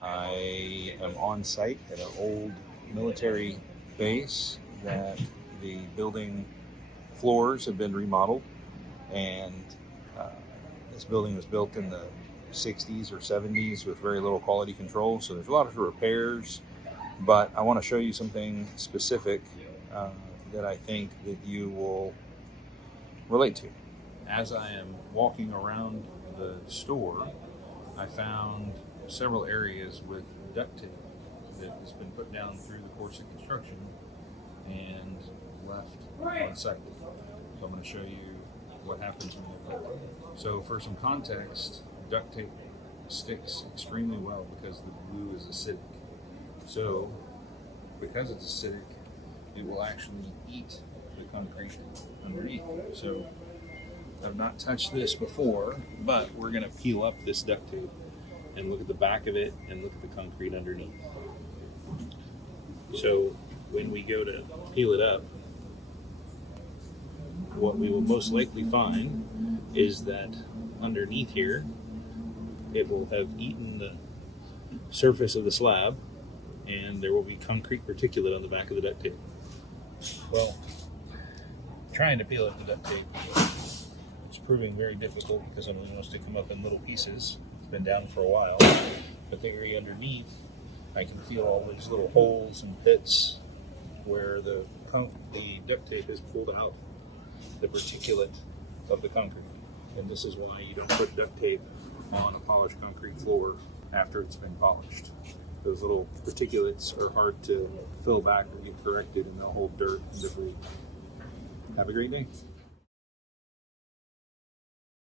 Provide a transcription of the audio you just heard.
I am on site at an old military base that the building floors have been remodeled, and this building was built in the 60s or 70s with very little quality control, so there's a lot of repairs, but I want to show you something specific that I think that you will relate to. As I am walking around the store, I found several areas with duct tape that has been put down through the course of construction and left on site. So I'm going to show you what happens when you put it. So for some context, duct tape sticks extremely well because the glue is acidic. So because it's acidic, it will actually eat the concrete underneath. So I've not touched this before, but we're going to peel up this duct tape and look at the back of it and look at the concrete underneath. So when we go to peel it up, what we will most likely find is that underneath here, it will have eaten the surface of the slab, and there will be concrete particulate on the back of the duct tape. Well, trying to peel up the duct tape, it's proving very difficult because it wants to come up in little pieces. It's been down for a while, but the area underneath, I can feel all these little holes and pits where the duct tape has pulled out the particulate of the concrete. And this is why you don't put duct tape on a polished concrete floor after it's been polished. Those little particulates are hard to fill back or get corrected, and they'll hold dirt and debris. Have a great day.